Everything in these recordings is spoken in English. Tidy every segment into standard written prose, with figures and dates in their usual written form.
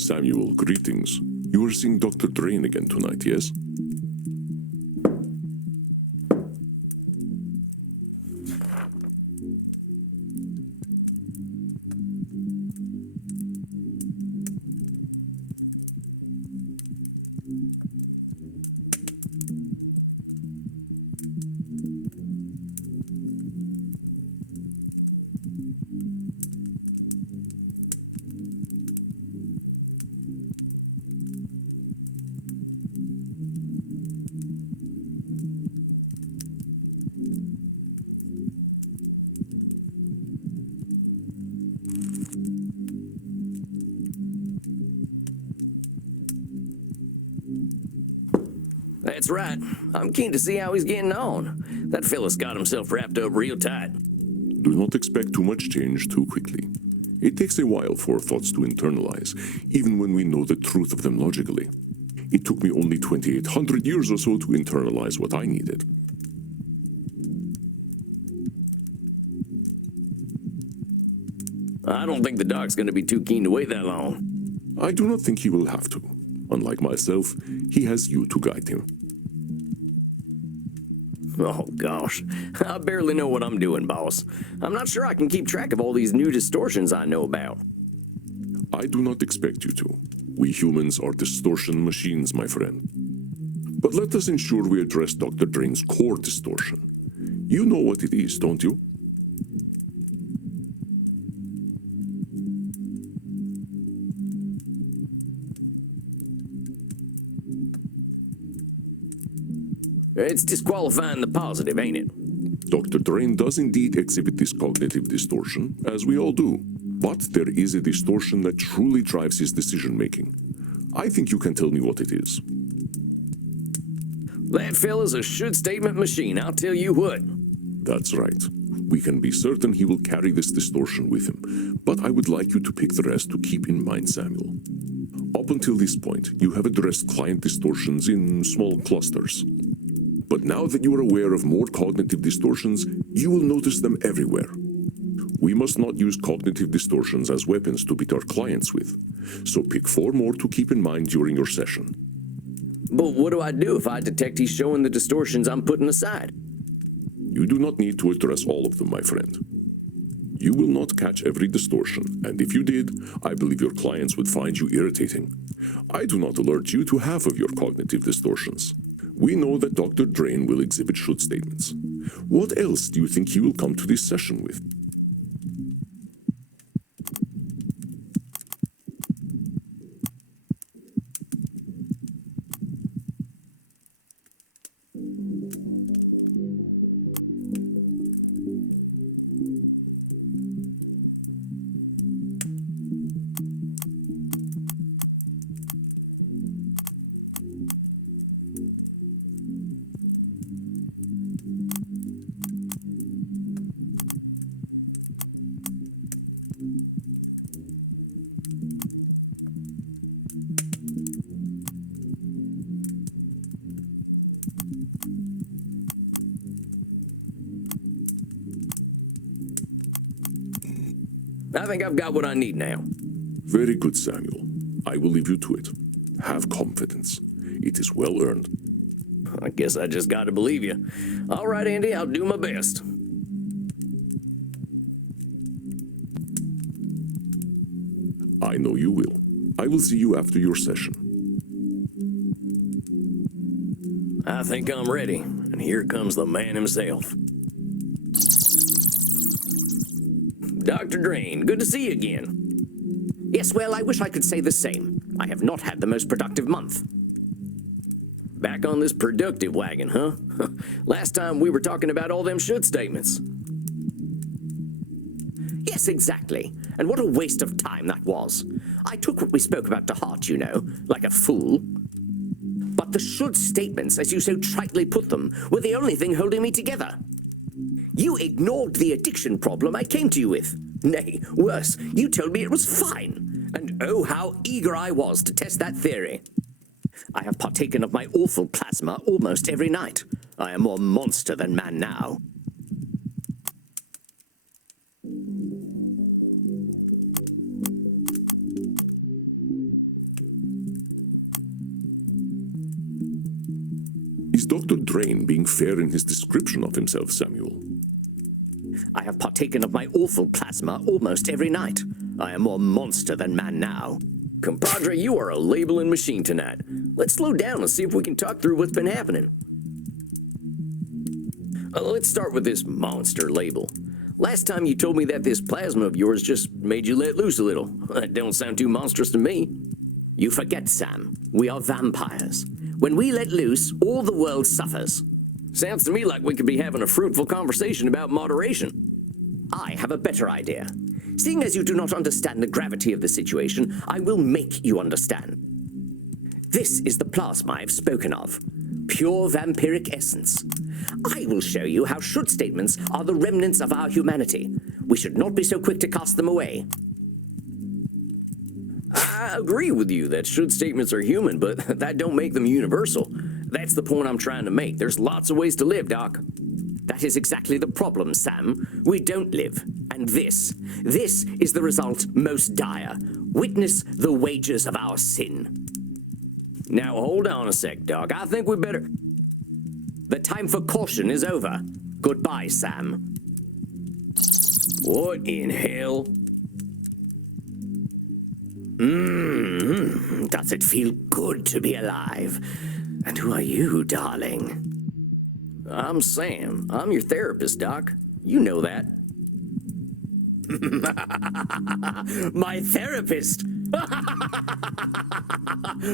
Samuel, greetings. You are seeing Dr. Drain again tonight, yes? That's right. I'm keen to see how he's getting on. That fella's got himself wrapped up real tight. Do not expect too much change too quickly. It takes a while for thoughts to internalize, even when we know the truth of them logically. It took me only 2,800 years or so to internalize what I needed. I don't think the doc's gonna be too keen to wait that long. I do not think he will have to. Unlike myself, he has you to guide him. Oh, gosh. I barely know what I'm doing, boss. I'm not sure I can keep track of all these new distortions I know about. I do not expect you to. We humans are distortion machines, my friend. But let us ensure we address Dr. Drain's core distortion. You know what it is, don't you? It's disqualifying the positive, ain't it? Dr. Drain does indeed exhibit this cognitive distortion, as we all do. But there is a distortion that truly drives his decision-making. I think you can tell me what it is. That fella's a should-statement machine, I'll tell you what. That's right. We can be certain he will carry this distortion with him, but I would like you to pick the rest to keep in mind, Samuel. Up until this point, you have addressed client distortions in small clusters. But now that you are aware of more cognitive distortions, you will notice them everywhere. We must not use cognitive distortions as weapons to beat our clients with. So pick 4 more to keep in mind during your session. But what do I do if I detect he's showing the distortions I'm putting aside? You do not need to address all of them, my friend. You will not catch every distortion, and if you did, I believe your clients would find you irritating. I do not alert you to half of your cognitive distortions. We know that Dr. Drain will exhibit should statements. What else do you think he will come to this session with? I think I've got what I need now. Very good, Samuel. I will leave you to it. Have confidence. It is well earned. I guess I just gotta believe you. All right, Andy, I'll do my best. I know you will. I will see you after your session. I think I'm ready, and here comes the man himself. Dr. Drain, good to see you again. Yes, well, I wish I could say the same. I have not had the most productive month. Back on this productive wagon, huh? Last time we were talking about all them should statements. Yes, exactly. And what a waste of time that was. I took what we spoke about to heart, you know, like a fool. But the should statements, as you so tritely put them, were the only thing holding me together. You ignored the addiction problem I came to you with. Nay, worse, you told me it was fine. And oh, how eager I was to test that theory. I have partaken of my awful plasma almost every night. I am more monster than man now. Dr. Drain being fair in his description of himself, Samuel? I have partaken of my awful plasma almost every night. I am more monster than man now. Compadre, you are a labeling machine tonight. Let's slow down and see if we can talk through what's been happening. Let's start with this monster label. Last time you told me that this plasma of yours just made you let loose a little. That don't sound too monstrous to me. You forget, Sam. We are vampires. When we let loose, all the world suffers. Sounds to me like we could be having a fruitful conversation about moderation. I have a better idea. Seeing as you do not understand the gravity of the situation, I will make you understand. This is the plasma I've spoken of. Pure vampiric essence. I will show you how should statements are the remnants of our humanity. We should not be so quick to cast them away. I agree with you that should statements are human, but that don't make them universal. That's the point I'm trying to make. There's lots of ways to live, Doc. That is exactly the problem, Sam. We don't live. And this is the result most dire. Witness the wages of our sin. Now, hold on a sec, Doc. I think we better... The time for caution is over. Goodbye, Sam. What in hell? Does it feel good to be alive? And who are you, darling? I'm Sam. I'm your therapist, Doc. You know that. My therapist!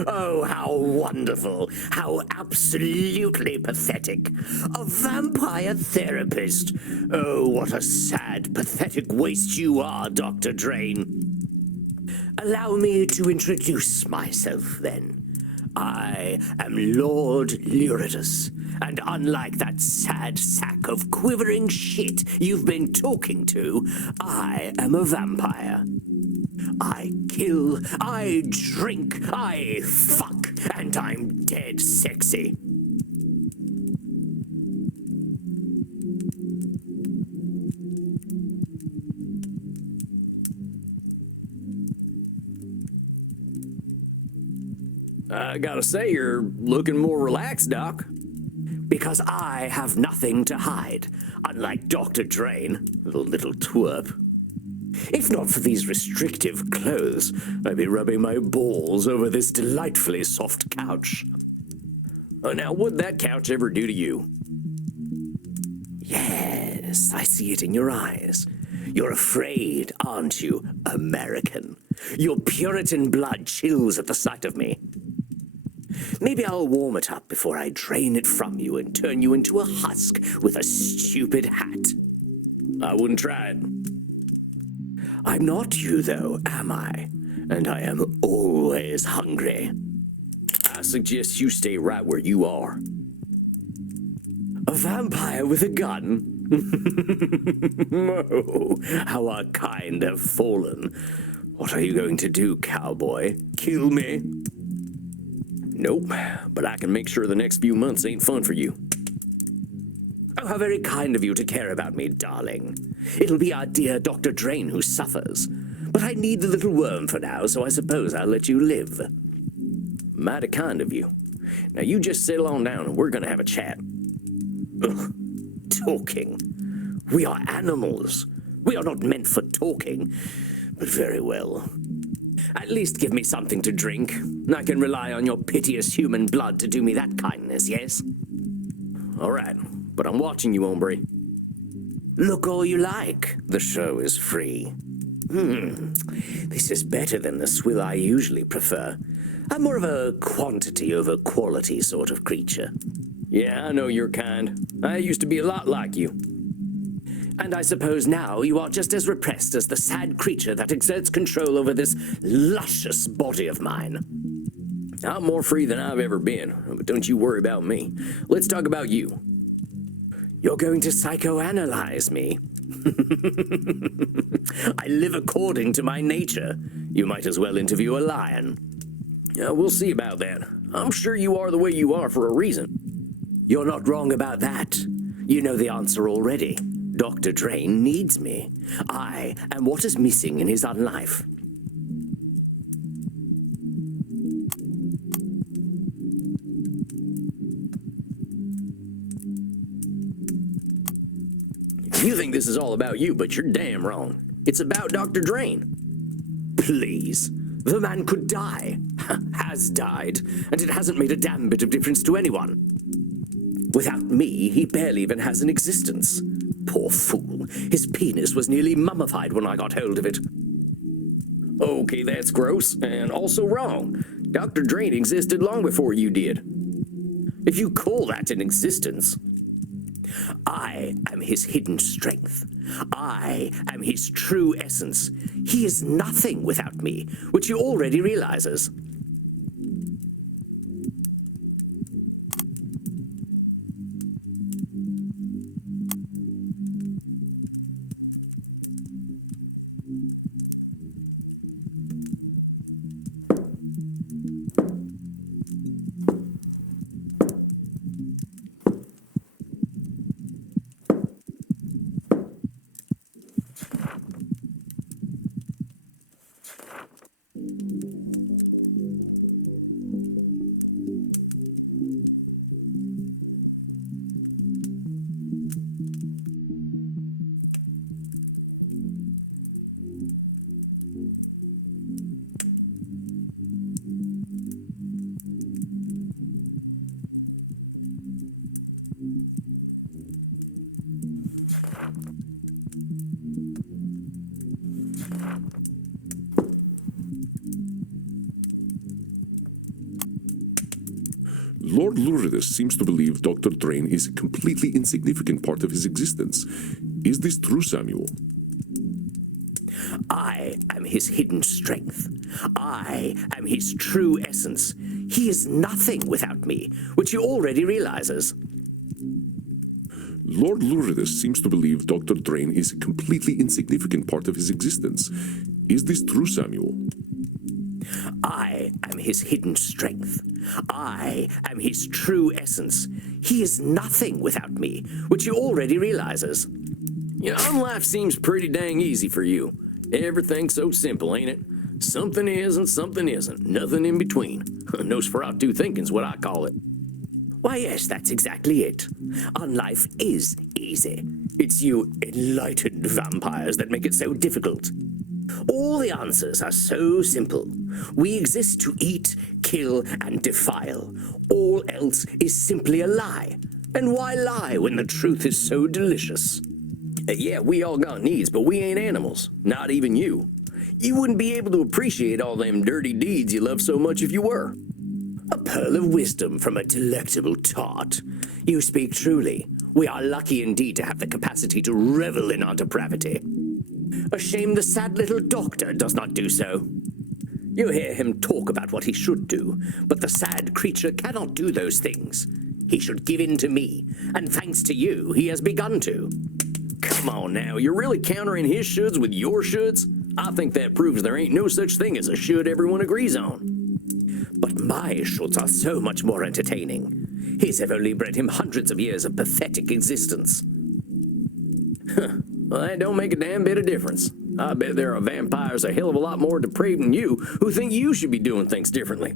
Oh, how wonderful. How absolutely pathetic. A vampire therapist. Oh, what a sad, pathetic waste you are, Dr. Drain. Allow me to introduce myself, then. I am Lord Luridus, and unlike that sad sack of quivering shit you've been talking to, I am a vampire. I kill, I drink, I fuck, and I'm dead sexy. I gotta say, you're looking more relaxed, Doc. Because I have nothing to hide, unlike Dr. Drain, the little twerp. If not for these restrictive clothes, I'd be rubbing my balls over this delightfully soft couch. Now, what'd that couch ever do to you? Yes, I see it in your eyes. You're afraid, aren't you, American? Your Puritan blood chills at the sight of me. Maybe I'll warm it up before I drain it from you and turn you into a husk with a stupid hat. I wouldn't try it. I'm not you, though, am I? And I am always hungry. I suggest you stay right where you are. A vampire with a gun? Oh, how our kind have fallen. What are you going to do, cowboy? Kill me? Nope, but I can make sure the next few months ain't fun for you. Oh, how very kind of you to care about me, darling. It'll be our dear Dr. Drain who suffers. But I need the little worm for now, so I suppose I'll let you live. Mighty kind of you. Now you just settle on down and we're gonna have a chat. Ugh, talking. We are animals. We are not meant for talking. But very well. At least give me something to drink. I can rely on your piteous human blood to do me that kindness, yes? All right, but I'm watching you, hombre. Look all you like. The show is free. This is better than the swill I usually prefer. I'm more of a quantity over quality sort of creature. Yeah, I know your kind. I used to be a lot like you. And I suppose now you are just as repressed as the sad creature that exerts control over this luscious body of mine. I'm more free than I've ever been, but don't you worry about me. Let's talk about you. You're going to psychoanalyze me. I live according to my nature. You might as well interview a lion. Yeah, we'll see about that. I'm sure you are the way you are for a reason. You're not wrong about that. You know the answer already. Dr. Drain needs me. I am what is missing in his unlife. You think this is all about you, but you're damn wrong. It's about Dr. Drain. Please. The man could die. Has died. And it hasn't made a damn bit of difference to anyone. Without me, he barely even has an existence. Poor fool. His penis was nearly mummified when I got hold of it. Okay, that's gross, and also wrong. Dr. Drain existed long before you did. If you call that an existence, I am his hidden strength. I am his true essence. He is nothing without me, which he already realizes. Lord Luridus seems to believe Dr. Drain is a completely insignificant part of his existence. Is this true, Samuel? I am his hidden strength. I am his true essence. He is nothing without me, which he already realizes. Lord Luridus seems to believe Dr. Drain is a completely insignificant part of his existence. Is this true, Samuel? I am his hidden strength. I am his true essence. He is nothing without me, which he already realizes. You know, life seems pretty dang easy for you. Everything's so simple, ain't it? Something is and something isn't. Nothing in between. Nosferatu thinking's what I call it. Why, yes, that's exactly it. Our life is easy. It's you enlightened vampires that make it so difficult. All the answers are so simple. We exist to eat, kill, and defile. All else is simply a lie. And why lie when the truth is so delicious? Yeah, we all got needs, but we ain't animals. Not even you. You wouldn't be able to appreciate all them dirty deeds you love so much if you were. A pearl of wisdom from a delectable tot. You speak truly. We are lucky indeed to have the capacity to revel in our depravity. A shame the sad little doctor does not do so. You hear him talk about what he should do, but the sad creature cannot do those things. He should give in to me, and thanks to you, he has begun to. Come on now, you're really countering his shoulds with your shoulds? I think that proves there ain't no such thing as a should everyone agrees on. But my shoulds are so much more entertaining. His have only bred him hundreds of years of pathetic existence. Well, that don't make a damn bit of difference. I bet there are vampires a hell of a lot more depraved than you who think you should be doing things differently.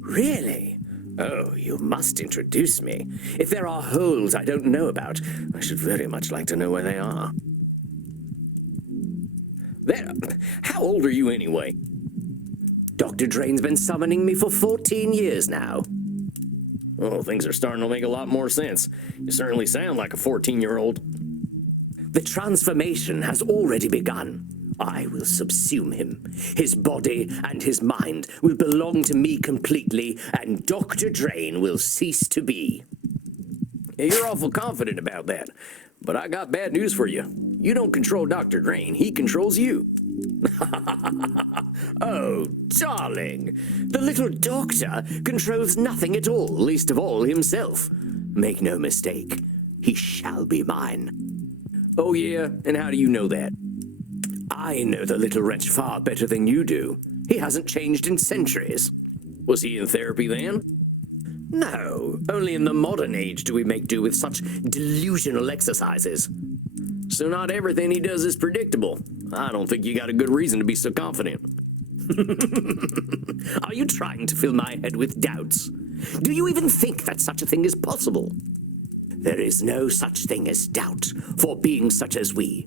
Really? Oh, you must introduce me. If there are holes I don't know about, I should very much like to know where they are. How old are you anyway? Dr. Drain's been summoning me for 14 years now. Oh, things are starting to make a lot more sense. You certainly sound like a 14-year-old. The transformation has already begun. I will subsume him. His body and his mind will belong to me completely, and Dr. Drain will cease to be. You're awful confident about that, but I got bad news for you. You don't control Dr. Drain, he controls you. Oh, darling, the little doctor controls nothing at all, least of all himself. Make no mistake, he shall be mine. Oh yeah, and how do you know that? I know the little wretch far better than you do. He hasn't changed in centuries. Was he in therapy then? No, only in the modern age do we make do with such delusional exercises. So not everything he does is predictable. I don't think you got a good reason to be so confident. Are you trying to fill my head with doubts? Do you even think that such a thing is possible? There is no such thing as doubt for beings such as we.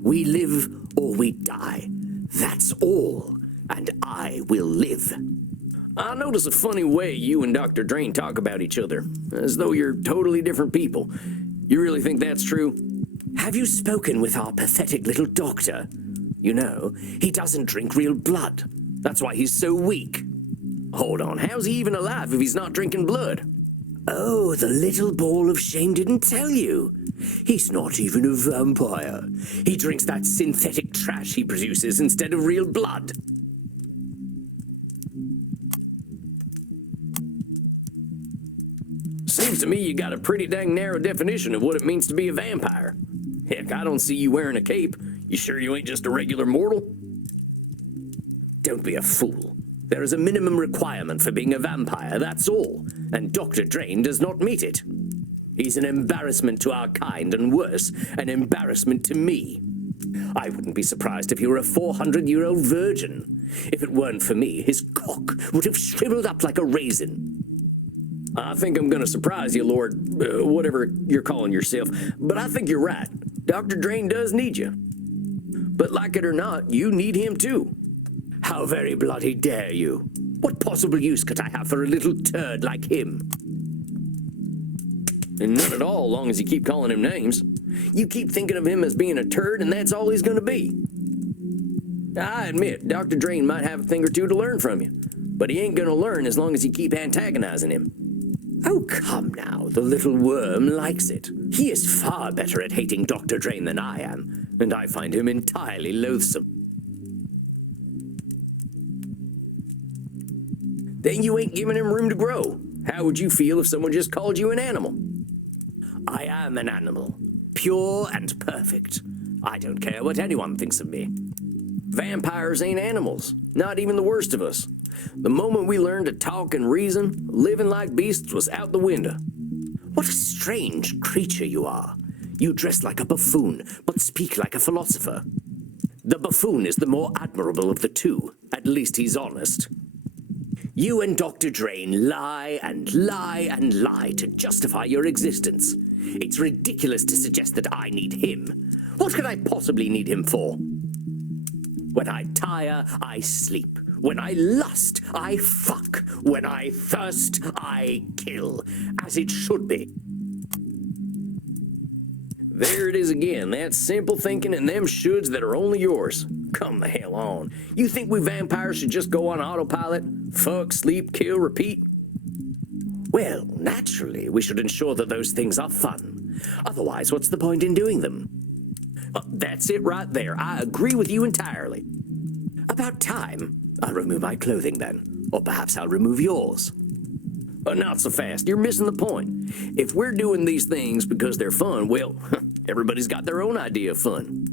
We live or we die. That's all. And I will live. I notice a funny way you and Dr. Drain talk about each other, as though you're totally different people. You really think that's true? Have you spoken with our pathetic little doctor? You know, he doesn't drink real blood. That's why he's so weak. Hold on, how's he even alive if he's not drinking blood? Oh, the little ball of shame didn't tell you. He's not even a vampire. He drinks that synthetic trash he produces instead of real blood. Seems to me you got a pretty dang narrow definition of what it means to be a vampire. Heck, I don't see you wearing a cape. You sure you ain't just a regular mortal? Don't be a fool. There is a minimum requirement for being a vampire, that's all, and Dr. Drain does not meet it. He's an embarrassment to our kind, and worse, an embarrassment to me. I wouldn't be surprised if he were a 400-year-old virgin. If it weren't for me, his cock would have shriveled up like a raisin. I think I'm gonna surprise you, Lord, whatever you're calling yourself, but I think you're right. Dr. Drain does need you. But like it or not, you need him too. How very bloody dare you? What possible use could I have for a little turd like him? And none at all, long as you keep calling him names. You keep thinking of him as being a turd, and that's all he's gonna be. I admit, Dr. Drain might have a thing or two to learn from you, but he ain't gonna learn as long as you keep antagonizing him. Oh, come now, the little worm likes it. He is far better at hating Dr. Drain than I am, and I find him entirely loathsome. Then you ain't giving him room to grow. How would you feel if someone just called you an animal? I am an animal, pure and perfect. I don't care what anyone thinks of me. Vampires ain't animals, not even the worst of us. The moment we learned to talk and reason, living like beasts was out the window. What a strange creature you are. You dress like a buffoon, but speak like a philosopher. The buffoon is the more admirable of the two. At least he's honest. You and Dr. Drain lie and lie and lie to justify your existence. It's ridiculous to suggest that I need him. What could I possibly need him for? When I tire, I sleep. When I lust, I fuck. When I thirst, I kill. As it should be. There it is again, that simple thinking and them shoulds that are only yours. Come the hell on. You think we vampires should just go on autopilot? Fuck, sleep, kill, repeat? Well, naturally, we should ensure that those things are fun. Otherwise, what's the point in doing them? That's it right there. I agree with you entirely. About time. I'll remove my clothing then. Or perhaps I'll remove yours. Not so fast. You're missing the point. If we're doing these things because they're fun, well, everybody's got their own idea of fun.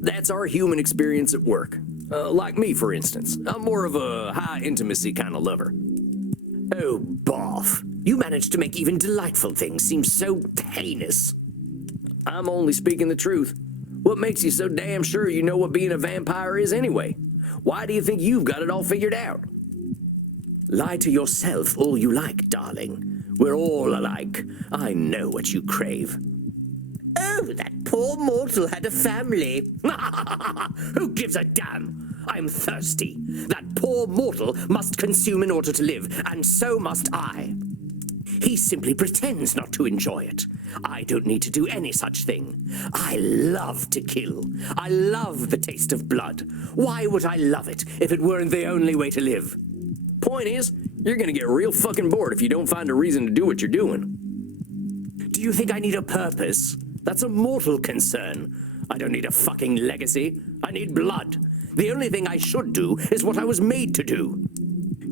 That's our human experience at work. Like me, for instance. I'm more of a high-intimacy kind of lover. Oh, boff. You managed to make even delightful things seem so heinous. I'm only speaking the truth. What makes you so damn sure you know what being a vampire is anyway? Why do you think you've got it all figured out? Lie to yourself all you like, darling. We're all alike. I know what you crave. Oh, that poor mortal had a family. Who gives a damn? I'm thirsty. That poor mortal must consume in order to live, and so must I. He simply pretends not to enjoy it. I don't need to do any such thing. I love to kill. I love the taste of blood. Why would I love it if it weren't the only way to live? Point is, you're gonna get real fucking bored if you don't find a reason to do what you're doing. Do you think I need a purpose? That's a mortal concern. I don't need a fucking legacy. I need blood. The only thing I should do is what I was made to do.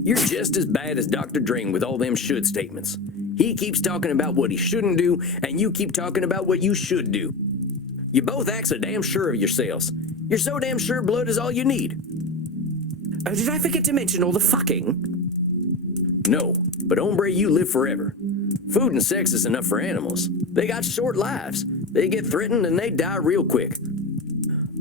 You're just as bad as Dr. Drain with all them should statements. He keeps talking about what he shouldn't do, and you keep talking about what you should do. You both act so damn sure of yourselves. You're so damn sure blood is all you need. Oh, did I forget to mention all the fucking? No, but hombre, you live forever. Food and sex is enough for animals. They got short lives. They get threatened and they die real quick.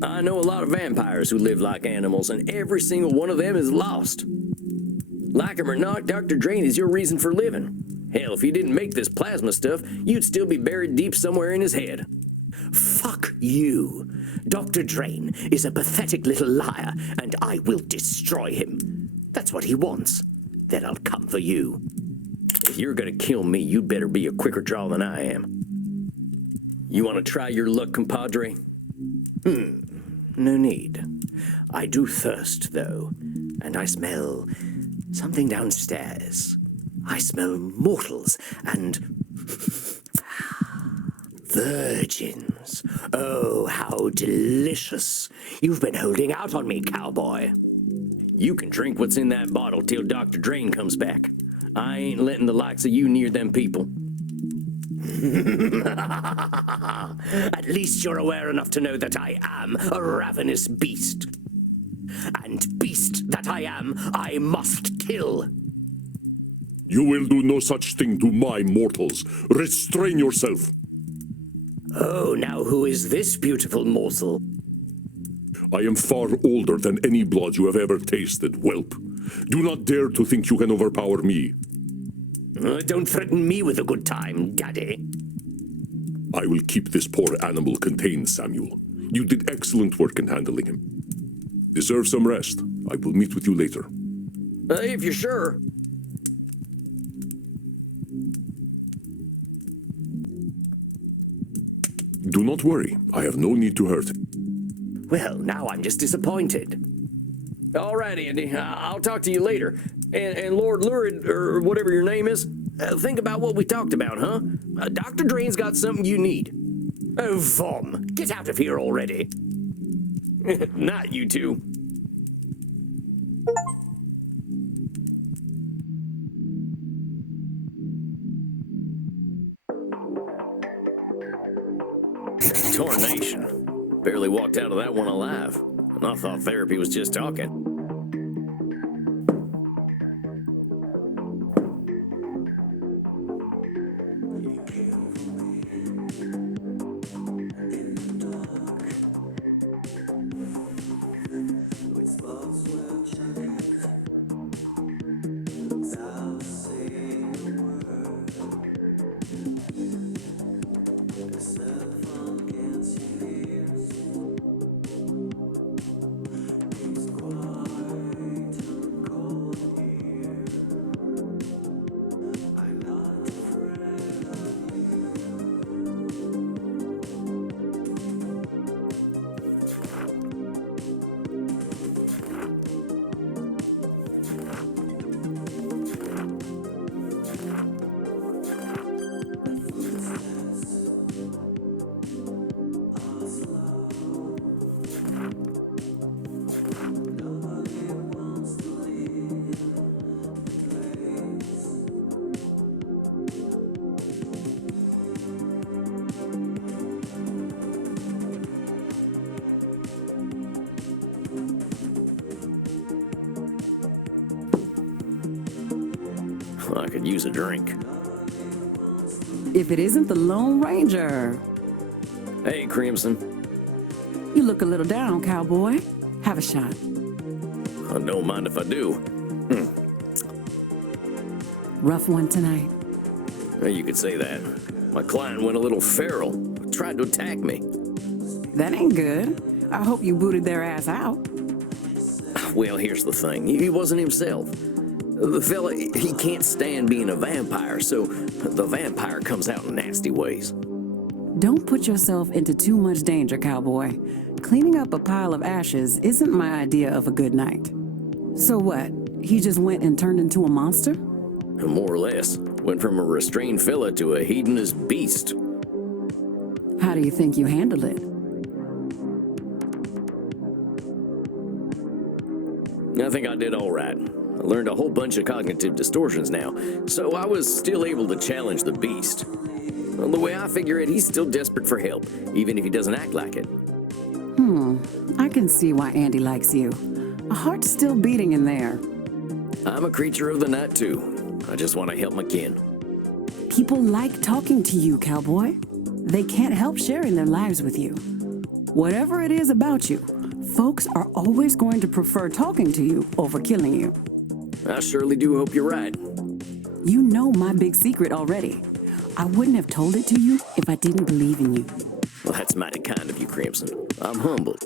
I know a lot of vampires who live like animals, and every single one of them is lost. Like him or not, Dr. Drain is your reason for living. Hell, if he didn't make this plasma stuff, you'd still be buried deep somewhere in his head. Fuck you. Dr. Drain is a pathetic little liar, and I will destroy him. That's what he wants. Then I'll come for you. If you're gonna kill me, you'd better be a quicker draw than I am. You wanna try your luck, compadre? No need. I do thirst, though, and I smell something downstairs. I smell mortals and virgins. Oh, how delicious. You've been holding out on me, cowboy. You can drink what's in that bottle till Dr. Drain comes back. I ain't letting the likes of you near them people. At least you're aware enough to know that I am a ravenous beast. And beast that I am, I must kill. You will do no such thing to my mortals. Restrain yourself. Oh, now who is this beautiful morsel? I am far older than any blood you have ever tasted, whelp. Do not dare to think you can overpower me. Don't threaten me with a good time, Daddy. I will keep this poor animal contained, Samuel. You did excellent work in handling him. Deserve some rest. I will meet with you later. If you're sure. Do not worry. I have no need to hurt him. Well, now I'm just disappointed. All right, Andy. I'll talk to you later. And Lord Lurid, or whatever your name is, think about what we talked about, huh? Dr. Drain's got something you need. Oh, Vom, get out of here already. Not you two. Tornation. Barely walked out of that one alive. And I thought therapy was just talking. I could use a drink. If it isn't the Lone Ranger. Hey, Crimson. You look a little down, cowboy. Have a shot. I don't mind if I do. Rough one tonight. Well, you could say that. My client went a little feral. Tried to attack me. That ain't good. I hope you booted their ass out. Well, here's the thing. He wasn't himself. The fella, he can't stand being a vampire, so the vampire comes out in nasty ways. Don't put yourself into too much danger, cowboy. Cleaning up a pile of ashes isn't my idea of a good night. So what? He just went and turned into a monster? More or less. Went from a restrained fella to a hedonist beast. How do you think you handled it? I think I did all right. I learned a whole bunch of cognitive distortions now, so I was still able to challenge the beast. Well, the way I figure it, he's still desperate for help, even if he doesn't act like it. I can see why Andy likes you. A heart's still beating in there. I'm a creature of the night, too. I just want to help my kin. People like talking to you, cowboy. They can't help sharing their lives with you. Whatever it is about you, folks are always going to prefer talking to you over killing you. I surely do hope you're right. You know my big secret already. I wouldn't have told it to you if I didn't believe in you. Well, that's mighty kind of you, Crimson. I'm humbled.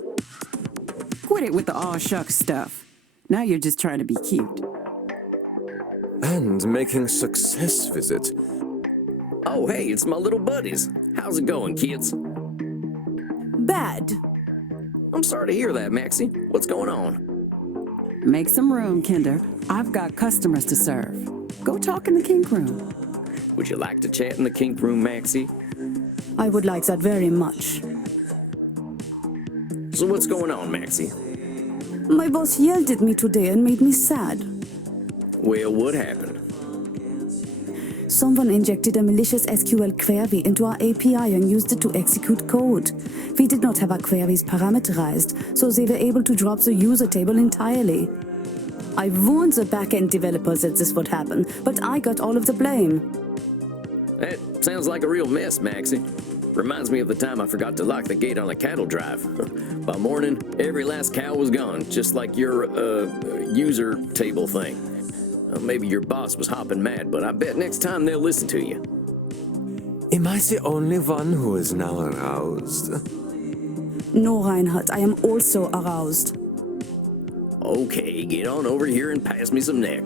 Quit it with the aw shucks stuff. Now you're just trying to be cute. And making success visit. Oh, hey, it's my little buddies. How's it going, kids? Bad. I'm sorry to hear that, Maxie. What's going on? Make some room, Kinder. I've got customers to serve. Go talk in the kink room. Would you like to chat in the kink room, Maxie? I would like that very much. So what's going on, Maxie? My boss yelled at me today and made me sad. Well, what happened? Someone injected a malicious SQL query into our API and used it to execute code. We did not have our queries parameterized, so they were able to drop the user table entirely. I warned the backend developers that this would happen, but I got all of the blame. That sounds like a real mess, Maxie. Reminds me of the time I forgot to lock the gate on a cattle drive. By morning, every last cow was gone, just like your, user table thing. Maybe your boss was hopping mad, but I bet next time they'll listen to you. Am I the only one who is now aroused? No, Reinhardt, I am also aroused. Okay, get on over here and pass me some neck.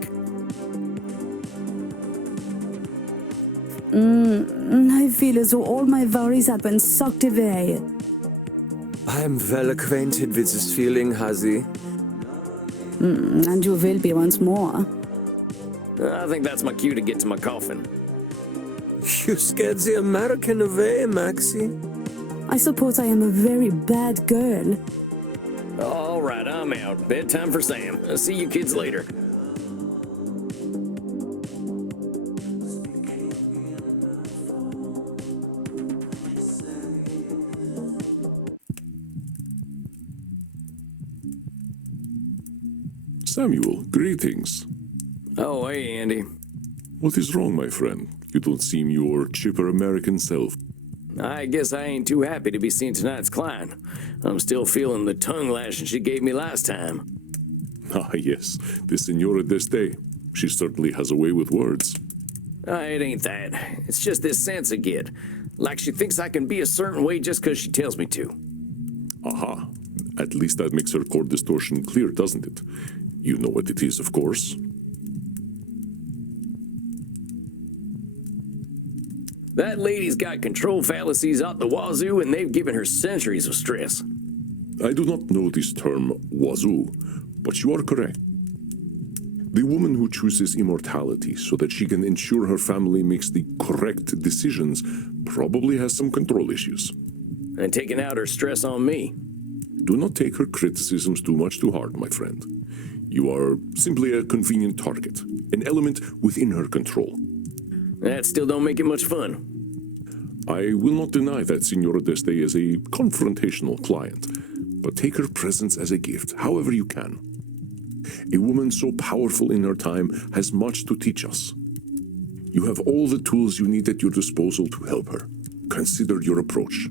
I feel as though all my worries have been sucked away. I am well acquainted with this feeling, Hazi. And you will be once more. I think that's my cue to get to my coffin. You scared the American away, Maxie. I suppose I am a very bad girl. All right, I'm out. Bedtime for Sam. I'll see you kids later. Samuel, greetings. Oh, hey, Andy. What is wrong, my friend? You don't seem your chipper American self. I guess I ain't too happy to be seeing tonight's client. I'm still feeling the tongue lashing she gave me last time. Ah, yes, the Senora d'Este. She certainly has a way with words. It ain't that. It's just this sense I get. Like she thinks I can be a certain way just 'cause she tells me to. Aha. At least that makes her chord distortion clear, doesn't it? You know what it is, of course. That lady's got control fallacies out the wazoo, and they've given her centuries of stress. I do not know this term, wazoo, but you are correct. The woman who chooses immortality so that she can ensure her family makes the correct decisions probably has some control issues. And taking out her stress on me. Do not take her criticisms too much to heart, my friend. You are simply a convenient target, an element within her control. That still don't make it much fun. I will not deny that Senora d'Este is a confrontational client, but take her presence as a gift, however you can. A woman so powerful in her time has much to teach us. You have all the tools you need at your disposal to help her. Consider your approach.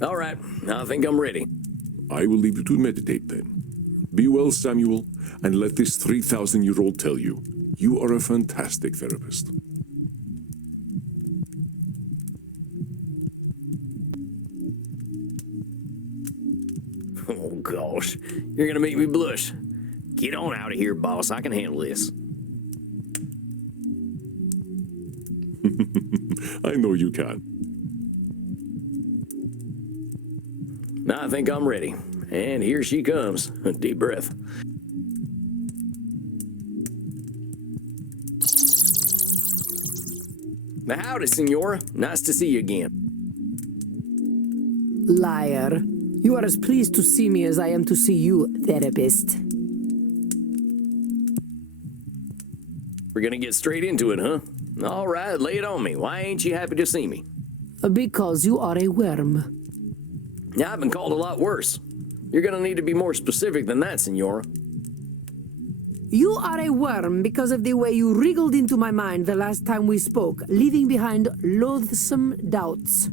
All right, I think I'm ready. I will leave you to meditate then. Be well, Samuel, and let this 3,000-year-old tell you, you are a fantastic therapist. Oh, gosh. You're gonna make me blush. Get on out of here, boss. I can handle this. I know you can. Now I think I'm ready. And here she comes. A deep breath. Howdy, Senora. Nice to see you again. Liar. You are as pleased to see me as I am to see you, therapist. We're gonna get straight into it, huh? All right, lay it on me. Why ain't you happy to see me? Because you are a worm. Now, I've been called a lot worse. You're gonna need to be more specific than that, Senora. You are a worm because of the way you wriggled into my mind the last time we spoke, leaving behind loathsome doubts.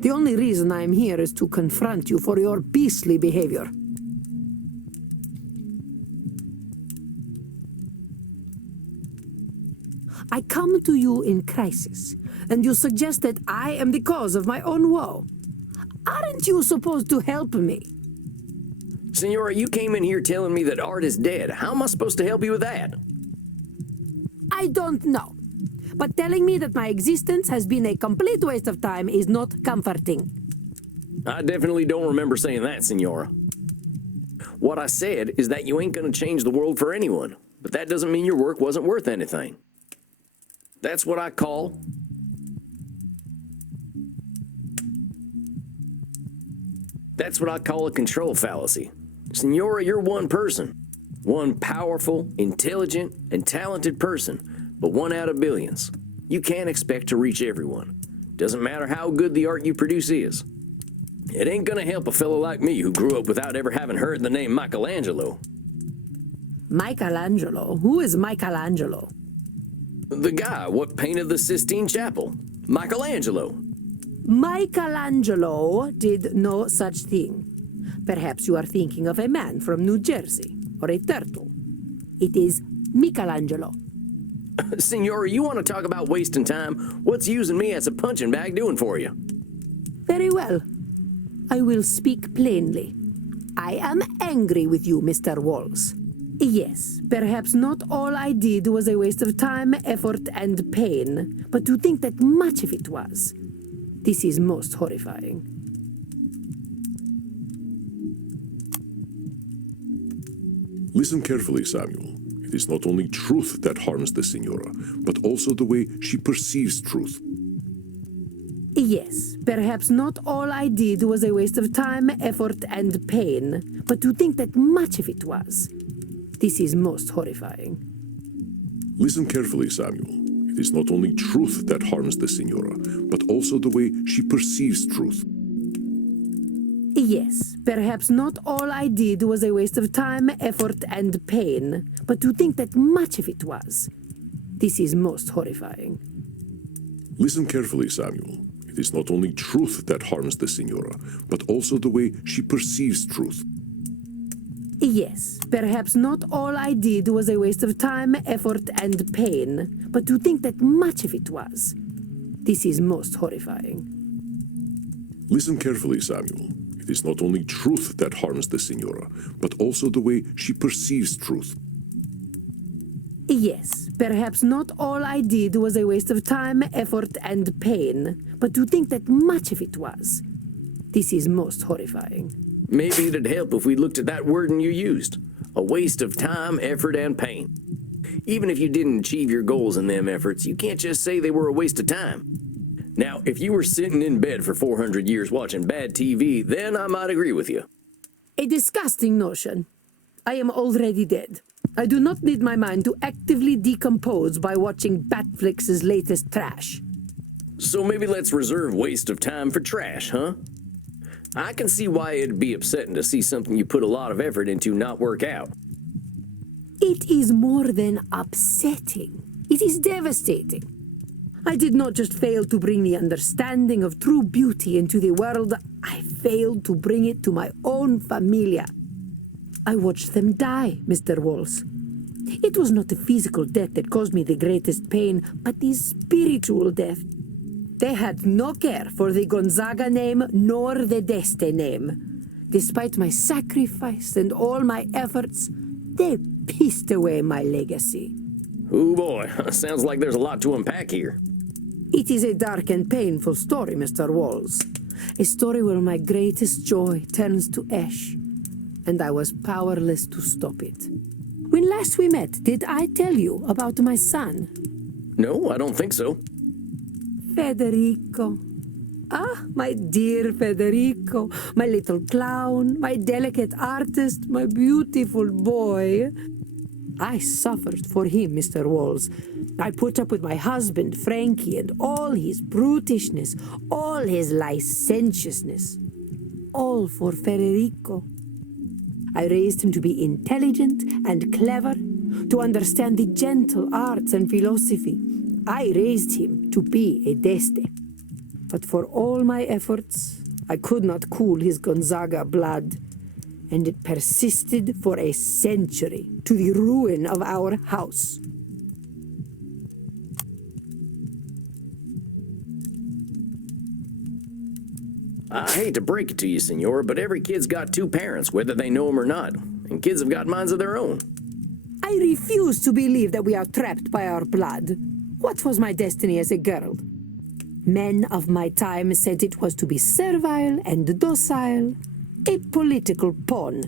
The only reason I am here is to confront you for your beastly behavior. I come to you in crisis, and you suggest that I am the cause of my own woe. Aren't you supposed to help me? Senora, you came in here telling me that Art is dead. How am I supposed to help you with that? I don't know. But telling me that my existence has been a complete waste of time is not comforting. I definitely don't remember saying that, Senora. What I said is that you ain't gonna change the world for anyone, but that doesn't mean your work wasn't worth anything. That's what I call... That's what I call a control fallacy. Senora, you're one person. One powerful, intelligent, and talented person, but one out of billions. You can't expect to reach everyone. Doesn't matter how good the art you produce is. It ain't gonna help a fellow like me who grew up without ever having heard the name Michelangelo. Michelangelo? Who is Michelangelo? The guy what painted the Sistine Chapel. Michelangelo. Michelangelo did no such thing. Perhaps you are thinking of a man from New Jersey, or a turtle. It is Michelangelo. Senora, you want to talk about wasting time? What's using me as a punching bag doing for you? Very well. I will speak plainly. I am angry with you, Mr. Walls. Yes, perhaps not all I did was a waste of time, effort, and pain, but to think that much of it was. This is most horrifying. Listen carefully, Samuel. It is not only truth that harms the Senora, but also the way she perceives truth. Yes, perhaps not all I did was a waste of time, effort, and pain, but to think that much of it was. This is most horrifying. Listen carefully, Samuel. It is not only truth that harms the Senora, but also the way she perceives truth. Yes, perhaps not all I did was a waste of time, effort, and pain, but to think that much of it was. This is most horrifying. Listen carefully, Samuel. It is not only truth that harms the Senora, but also the way she perceives truth. Yes, perhaps not all I did was a waste of time, effort, and pain, but to think that much of it was. This is most horrifying. Listen carefully, Samuel. It is not only truth that harms the Senora, but also the way she perceives truth. Yes, perhaps not all I did was a waste of time, effort, and pain, but to think that much of it was. This is most horrifying. Maybe it'd help if we looked at that wording you used. A waste of time, effort, and pain. Even if you didn't achieve your goals in them efforts, you can't just say they were a waste of time. Now, if you were sitting in bed for 400 years watching bad TV, then I might agree with you. A disgusting notion. I am already dead. I do not need my mind to actively decompose by watching Batflix's latest trash. So maybe let's reserve waste of time for trash, huh? I can see why it'd be upsetting to see something you put a lot of effort into not work out. It is more than upsetting. It is devastating. I did not just fail to bring the understanding of true beauty into the world, I failed to bring it to my own familia. I watched them die, Mr. Walls. It was not the physical death that caused me the greatest pain, but the spiritual death. They had no care for the Gonzaga name nor the Deste name. Despite my sacrifice and all my efforts, they pissed away my legacy. Oh boy, sounds like there's a lot to unpack here. It is a dark and painful story, Mr. Walls. A story where my greatest joy turns to ash, and I was powerless to stop it. When last we met, did I tell you about my son? No, I don't think so. Federico. Ah, my dear Federico, my little clown, my delicate artist, my beautiful boy. I suffered for him, Mr. Walls. I put up with my husband, Frankie, and all his brutishness, all his licentiousness. All for Federico. I raised him to be intelligent and clever, to understand the gentle arts and philosophy. I raised him to be a deste. But for all my efforts, I could not cool his Gonzaga blood, and it persisted for a century, to the ruin of our house. I hate to break it to you, Senora, but every kid's got two parents, whether they know them or not. And kids have got minds of their own. I refuse to believe that we are trapped by our blood. What was my destiny as a girl? Men of my time said it was to be servile and docile, a political pawn.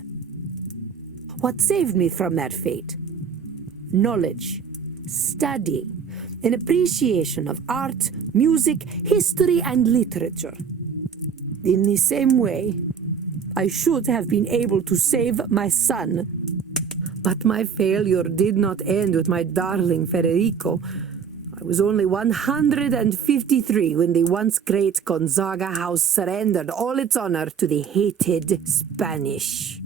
What saved me from that fate? Knowledge, study, an appreciation of art, music, history, and literature. In the same way, I should have been able to save my son. But my failure did not end with my darling Federico. I was only 153 when the once great Gonzaga house surrendered all its honor to the hated Spanish.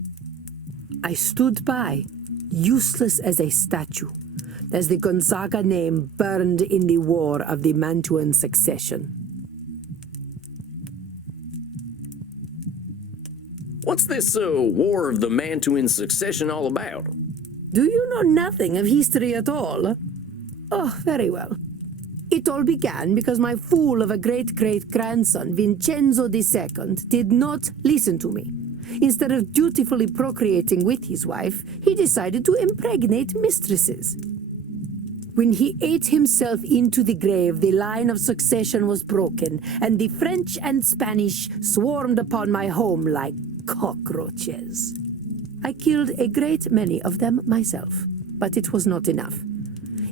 I stood by, useless as a statue, as the Gonzaga name burned in the war of the Mantuan succession. What's this War of the Mantuan Succession all about? Do you know nothing of history at all? Oh, very well. It all began because my fool of a great-great-grandson, Vincenzo II, did not listen to me. Instead of dutifully procreating with his wife, he decided to impregnate mistresses. When he ate himself into the grave, the line of succession was broken, and the French and Spanish swarmed upon my home like cockroaches. I killed a great many of them myself, but it was not enough.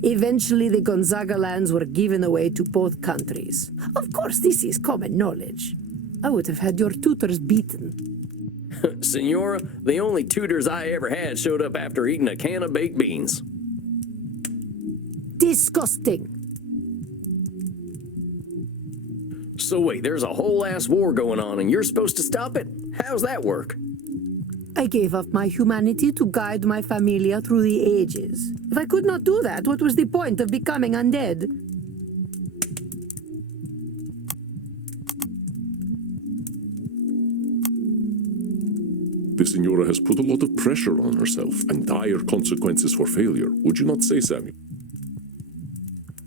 Eventually, the Gonzaga lands were given away to both countries. Of course, this is common knowledge. I would have had your tutors beaten. Senora, the only tutors I ever had showed up after eating a can of baked beans. Disgusting. So wait, there's a whole ass war going on and you're supposed to stop it? How's that work? I gave up my humanity to guide my familia through the ages. If I could not do that, what was the point of becoming undead? The Senora has put a lot of pressure on herself and dire consequences for failure. Would you not say, Samuel?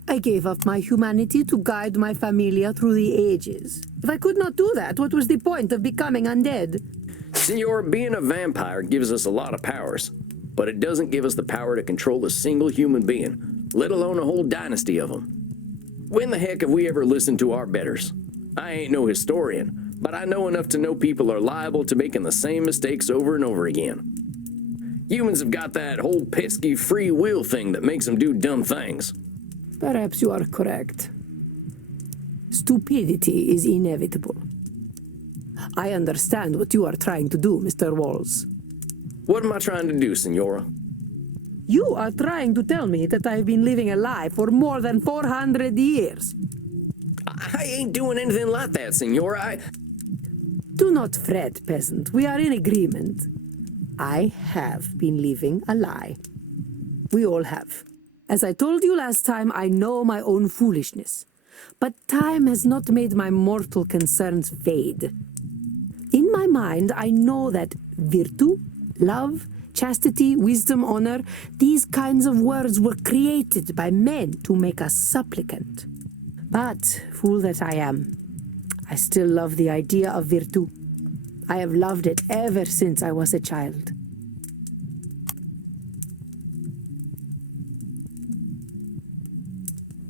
I gave up my humanity to guide my familia through the ages. If I could not do that, what was the point of becoming undead? Senor, being a vampire gives us a lot of powers, but it doesn't give us the power to control a single human being, let alone a whole dynasty of them. When the heck have we ever listened to our betters? I ain't no historian, but I know enough to know people are liable to making the same mistakes over and over again. Humans have got that whole pesky free will thing that makes them do dumb things. Perhaps you are correct. Stupidity is inevitable. I understand what you are trying to do, Mr. Walls. What am I trying to do, Senora? You are trying to tell me that I have been living a lie for more than 400 years. I ain't doing anything like that, Senora. Do not fret, peasant. We are in agreement. I have been living a lie. We all have. As I told you last time, I know my own foolishness. But time has not made my mortal concerns fade. In my mind, I know that virtue, love, chastity, wisdom, honor, these kinds of words were created by men to make us supplicant. But, fool that I am, I still love the idea of virtue. I have loved it ever since I was a child.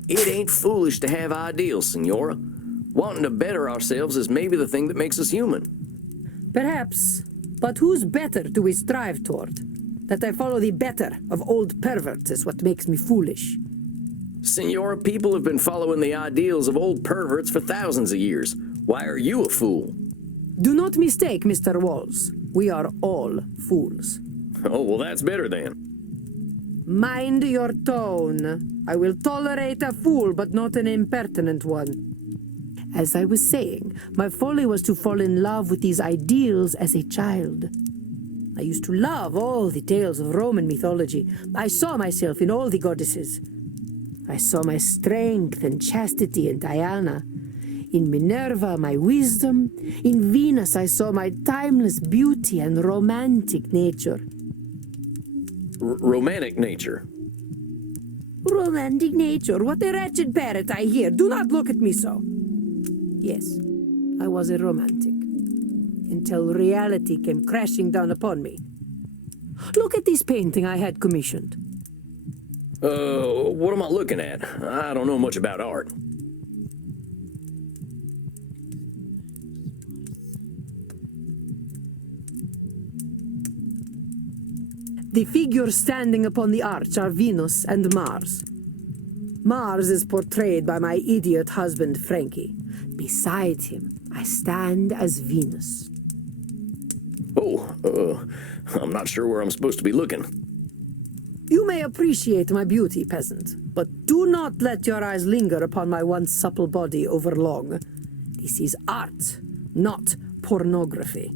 It ain't foolish to have ideals, Senora. Wanting to better ourselves is maybe the thing that makes us human. Perhaps, but whose better do we strive toward? That I follow the better of old perverts is what makes me foolish. Senora, people have been following the ideals of old perverts for thousands of years. Why are you a fool? Do not mistake, Mr. Walls. We are all fools. Oh, well, that's better then. Mind your tone. I will tolerate a fool, but not an impertinent one. As I was saying, my folly was to fall in love with these ideals as a child. I used to love all the tales of Roman mythology. I saw myself in all the goddesses. I saw my strength and chastity in Diana. In Minerva, my wisdom. In Venus, I saw my timeless beauty and romantic nature. Romantic nature? Romantic nature? What a wretched parrot I hear. Do not look at me so. Yes, I was a romantic. Until reality came crashing down upon me. Look at this painting I had commissioned. What am I looking at? I don't know much about art. The figures standing upon the arch are Venus and Mars. Mars is portrayed by my idiot husband, Frankie. Beside him, I stand as Venus. Oh, I'm not sure where I'm supposed to be looking. You may appreciate my beauty, peasant, but do not let your eyes linger upon my once supple body overlong. This is art, not pornography.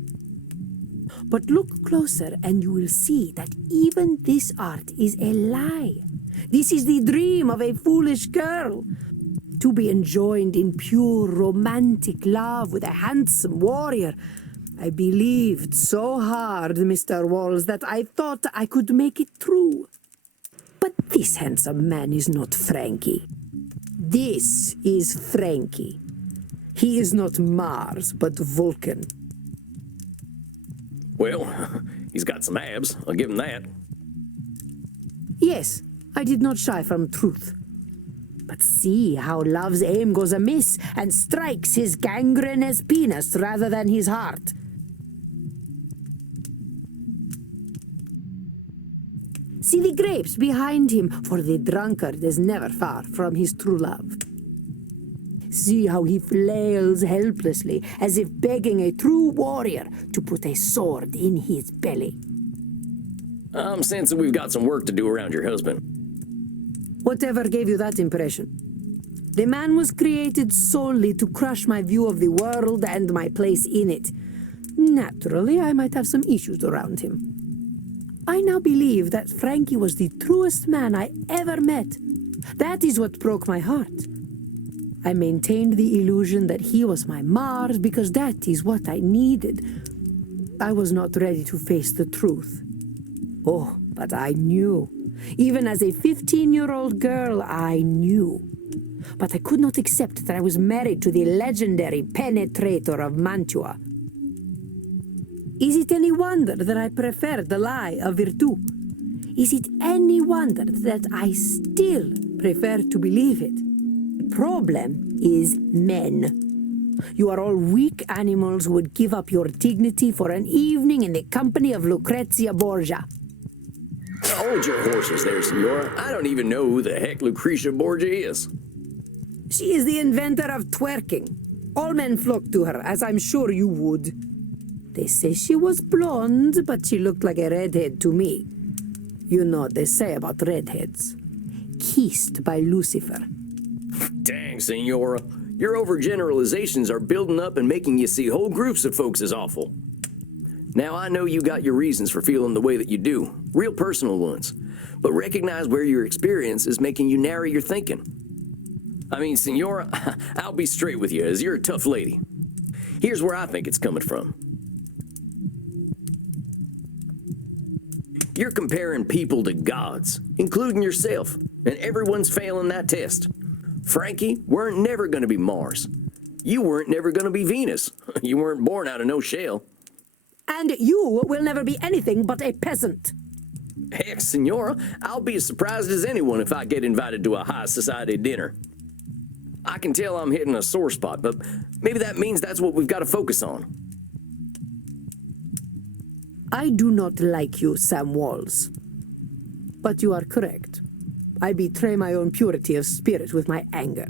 But look closer and you will see that even this art is a lie. This is the dream of a foolish girl. To be enjoined in pure romantic love with a handsome warrior. I believed so hard, Mr. Walls, that I thought I could make it true. But this handsome man is not Frankie. This is Frankie. He is not Mars, but Vulcan. Well, he's got some abs. I'll give him that. Yes, I did not shy from truth. But see how love's aim goes amiss and strikes his gangrenous penis rather than his heart. See the grapes behind him, for the drunkard is never far from his true love. See how he flails helplessly, as if begging a true warrior to put a sword in his belly. I'm sensing we've got some work to do around your husband. Whatever gave you that impression? The man was created solely to crush my view of the world and my place in it. Naturally, I might have some issues around him. I now believe that Frankie was the truest man I ever met. That is what broke my heart. I maintained the illusion that he was my Mars because that is what I needed. I was not ready to face the truth. Oh, but I knew. Even as a 15-year-old girl, I knew. But I could not accept that I was married to the legendary penetrator of Mantua. Is it any wonder that I prefer the lie of virtù? Is it any wonder that I still prefer to believe it? The problem is men. You are all weak animals who would give up your dignity for an evening in the company of Lucrezia Borgia. Hold your horses there, Senora. I don't even know who the heck Lucretia Borgia is. She is the inventor of twerking. All men flock to her, as I'm sure you would. They say she was blonde, but she looked like a redhead to me. You know what they say about redheads. Kissed by Lucifer. Dang, Senora. Your overgeneralizations are building up and making you see whole groups of folks as awful. Now, I know you got your reasons for feeling the way that you do, real personal ones, but recognize where your experience is making you narrow your thinking. I mean, Senora, I'll be straight with you, as you're a tough lady. Here's where I think it's coming from. You're comparing people to gods, including yourself, and everyone's failing that test. Frankie weren't never going to be Mars. You weren't never going to be Venus. You weren't born out of no shell. And you will never be anything but a peasant. Heck, Senora, I'll be as surprised as anyone if I get invited to a high society dinner. I can tell I'm hitting a sore spot, but maybe that means that's what we've got to focus on. I do not like you, Sam Walls. But you are correct. I betray my own purity of spirit with my anger.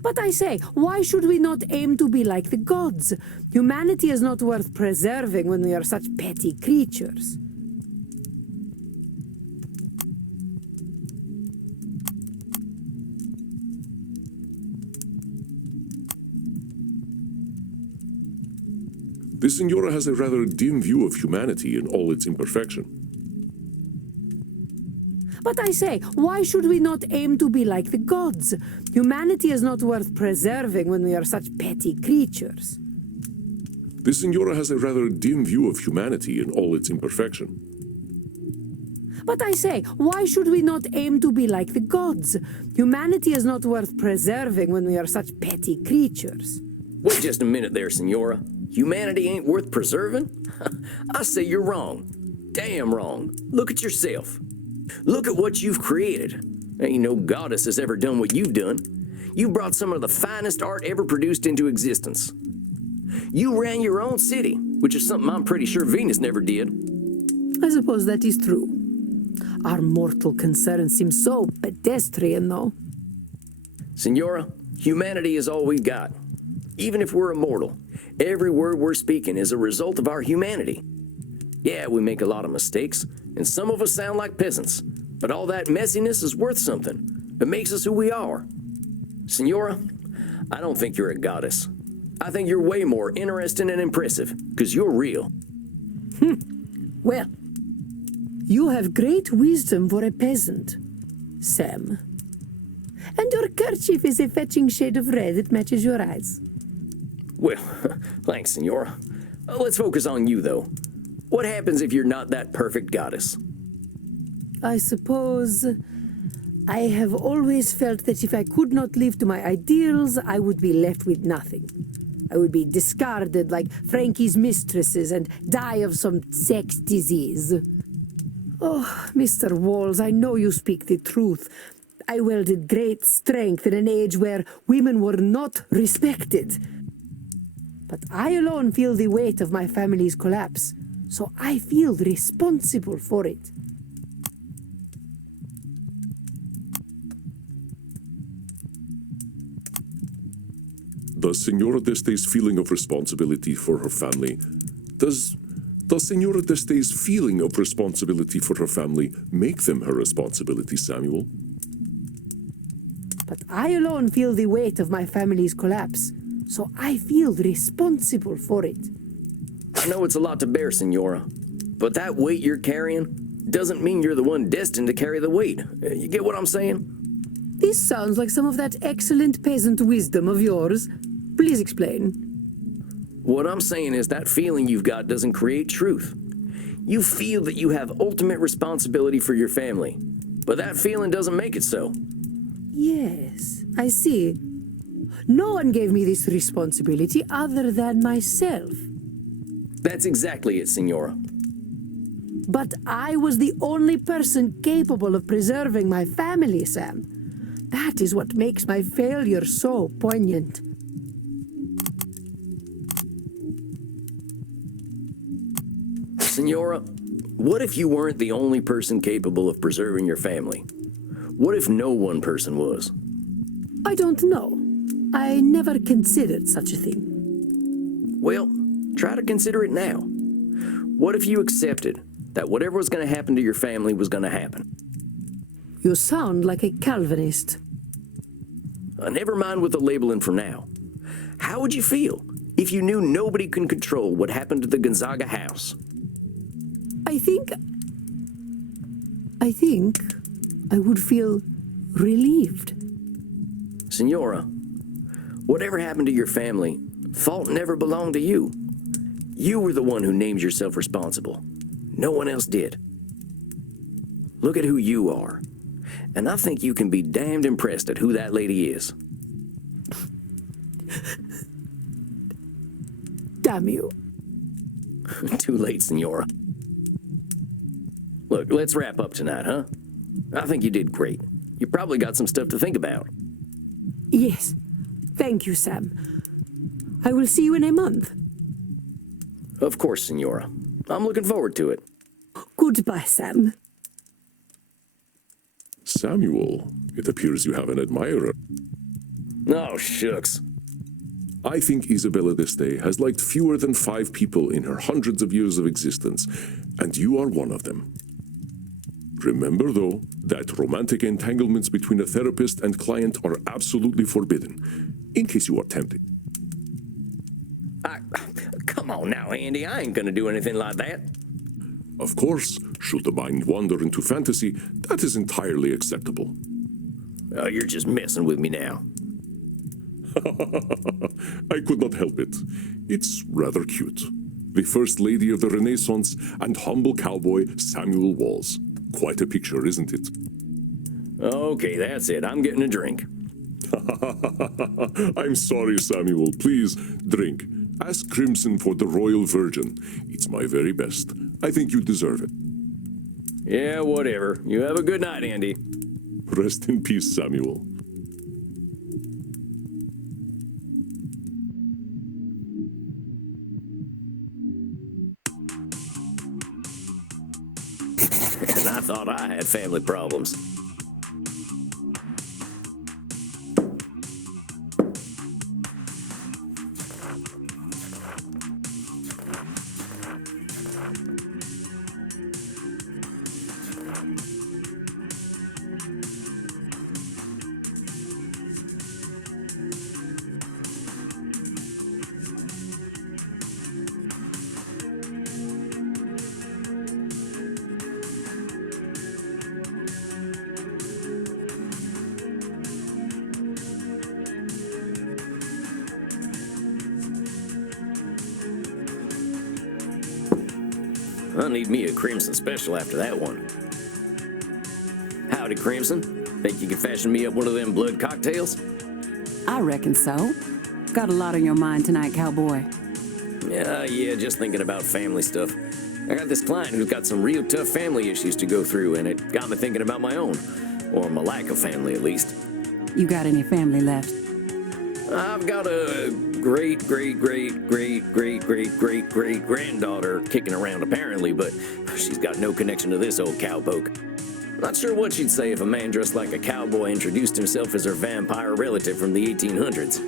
But I say, why should we not aim to be like the gods? Humanity is not worth preserving when we are such petty creatures. The Signora has a rather dim view of humanity in all its imperfection. But I say, why should we not aim to be like the gods? Humanity is not worth preserving when we are such petty creatures. The Signora has a rather dim view of humanity in all its imperfection. But I say, why should we not aim to be like the gods? Humanity is not worth preserving when we are such petty creatures. Wait just a minute there, Senora. Humanity ain't worth preserving? I say you're wrong. Damn wrong. Look at yourself. Look at what you've created. Ain't no goddess has ever done what you've done. You brought some of the finest art ever produced into existence. You ran your own city, which is something I'm pretty sure Venus never did. I suppose that is true. Our mortal concerns seem so pedestrian, though. Senora, humanity is all we've got. Even if we're immortal, every word we're speaking is a result of our humanity. Yeah, we make a lot of mistakes, and some of us sound like peasants, but all that messiness is worth something. It makes us who we are. Senora, I don't think you're a goddess. I think you're way more interesting and impressive, because you're real. Well, you have great wisdom for a peasant, Sam. And your kerchief is a fetching shade of red that matches your eyes. Well, thanks, Senora. Let's focus on you, though. What happens if you're not that perfect goddess? I suppose I have always felt that if I could not live to my ideals, I would be left with nothing. I would be discarded like Frankie's mistresses and die of some sex disease. Oh, Mr. Walls, I know you speak the truth. I wielded great strength in an age where women were not respected. But I alone feel the weight of my family's collapse, so I feel responsible for it. Does Senora Deste's feeling of responsibility for her family, does Senora Deste's feeling of responsibility for her family make them her responsibility, Samuel? But I alone feel the weight of my family's collapse, so I feel responsible for it. I know it's a lot to bear, Senora, but that weight you're carrying doesn't mean you're the one destined to carry the weight. You get what I'm saying? This sounds like some of that excellent peasant wisdom of yours. Please explain. What I'm saying is that feeling you've got doesn't create truth. You feel that you have ultimate responsibility for your family, but that feeling doesn't make it so. Yes, I see. No one gave me this responsibility other than myself. That's exactly it, Senora. But I was the only person capable of preserving my family, Sam. That is what makes my failure so poignant. Senora, what if you weren't the only person capable of preserving your family? What if no one person was? I don't know. I never considered such a thing. Well, try to consider it now. What if you accepted that whatever was going to happen to your family was going to happen? You sound like a Calvinist. Never mind with the labeling for now. How would you feel if you knew nobody can control what happened to the Gonzaga house? I think I would feel relieved. Senora, whatever happened to your family, fault never belonged to you. You were the one who named yourself responsible. No one else did. Look at who you are. And I think you can be damned impressed at who that lady is. Damn you. Too late, Senora. Look, let's wrap up tonight, huh? I think you did great. You probably got some stuff to think about. Yes. Thank you, Sam. I will see you in a month. Of course, Senora. I'm looking forward to it. Goodbye, Sam. Samuel, it appears you have an admirer. Oh, shucks. I think Isabella d'Este has liked fewer than 5 people in her hundreds of years of existence, and you are one of them. Remember, though, that romantic entanglements between a therapist and client are absolutely forbidden, in case you are tempted. Come on now, Andy. I ain't gonna do anything like that. Of course, should the mind wander into fantasy, that is entirely acceptable. Oh, you're just messing with me now. I could not help it. It's rather cute. The First Lady of the Renaissance and humble cowboy Samuel Walls. Quite a picture, isn't it? Okay, that's it. I'm getting a drink. I'm sorry, Samuel. Please, drink. Ask Crimson for the Royal Virgin. It's my very best. I think you deserve it. Yeah, whatever. You have a good night, Andy. Rest in peace, Samuel. And I thought I had family problems. I'll need me a Crimson special after that one. Howdy, Crimson. Think you can fashion me up one of them blood cocktails? I reckon so. Got a lot on your mind tonight, cowboy. Yeah, just thinking about family stuff. I got this client who's got some real tough family issues to go through, and it got me thinking about my own. Or my lack of family, at least. You got any family left? I've got a great granddaughter kicking around apparently, but she's got no connection to this old cowpoke. Not sure what she'd say if a man dressed like a cowboy introduced himself as her vampire relative from the 1800s.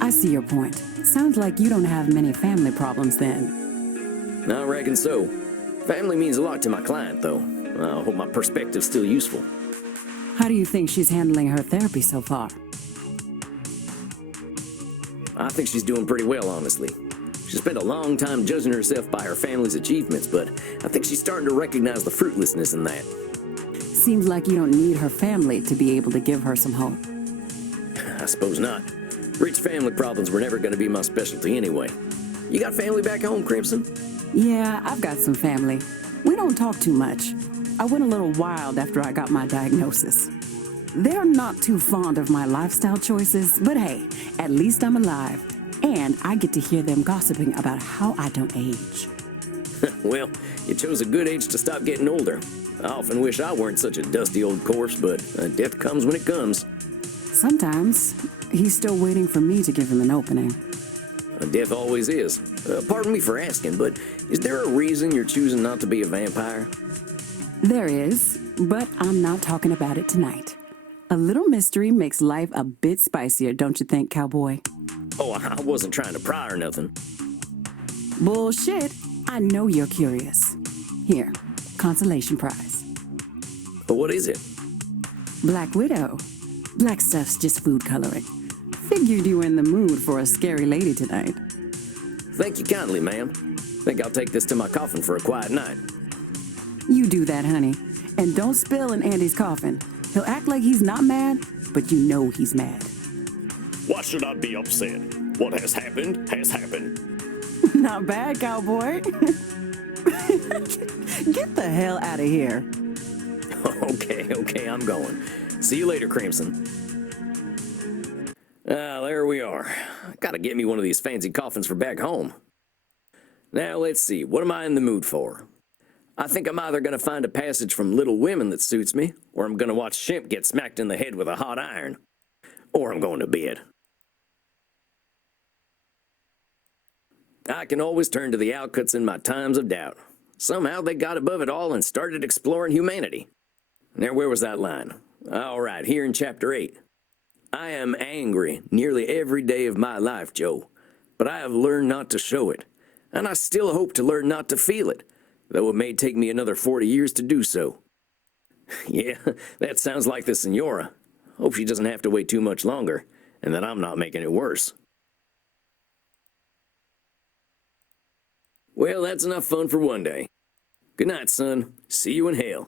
I see your point. Sounds like you don't have many family problems then. I reckon so. Family means a lot to my client, though. I hope my perspective's still useful. How do you think she's handling her therapy so far? I think she's doing pretty well, honestly. She spent a long time judging herself by her family's achievements, but I think she's starting to recognize the fruitlessness in that. Seems like you don't need her family to be able to give her some hope. I suppose not. Rich family problems were never going to be my specialty anyway. You got family back home, Crimson? Yeah, I've got some family. We don't talk too much. I went a little wild after I got my diagnosis. They're not too fond of my lifestyle choices, but hey, at least I'm alive. And I get to hear them gossiping about how I don't age. Well, you chose a good age to stop getting older. I often wish I weren't such a dusty old corpse, but death comes when it comes. Sometimes he's still waiting for me to give him an opening. Death always is. Pardon me for asking, but is there a reason you're choosing not to be a vampire? There is, but I'm not talking about it tonight. A little mystery makes life a bit spicier, don't you think, cowboy? Oh, I wasn't trying to pry or nothing. Bullshit. I know you're curious. Here, consolation prize. But what is it? Black Widow. Black stuff's just food coloring. Figured you were in the mood for a scary lady tonight. Thank you kindly, ma'am. Think I'll take this to my coffin for a quiet night. You do that, honey. And don't spill in Andy's coffin. He'll act like he's not mad, but you know he's mad. Why should I be upset? What has happened has happened. Not bad, cowboy. Get the hell out of here. Okay, I'm going. See you later, Crimson. There we are. Gotta get me one of these fancy coffins for back home. Now, let's see. What am I in the mood for? I think I'm either gonna find a passage from Little Women that suits me, or I'm gonna watch Shemp get smacked in the head with a hot iron. Or I'm going to bed. I can always turn to the Alcuts in my times of doubt. Somehow they got above it all and started exploring humanity. Now, where was that line? All right, here in chapter 8. I am angry nearly every day of my life, Joe, but I have learned not to show it, and I still hope to learn not to feel it, though it may take me another 40 years to do so. Yeah, that sounds like the Senora. Hope she doesn't have to wait too much longer, and that I'm not making it worse. Well, that's enough fun for one day. Good night, son. See you in hell.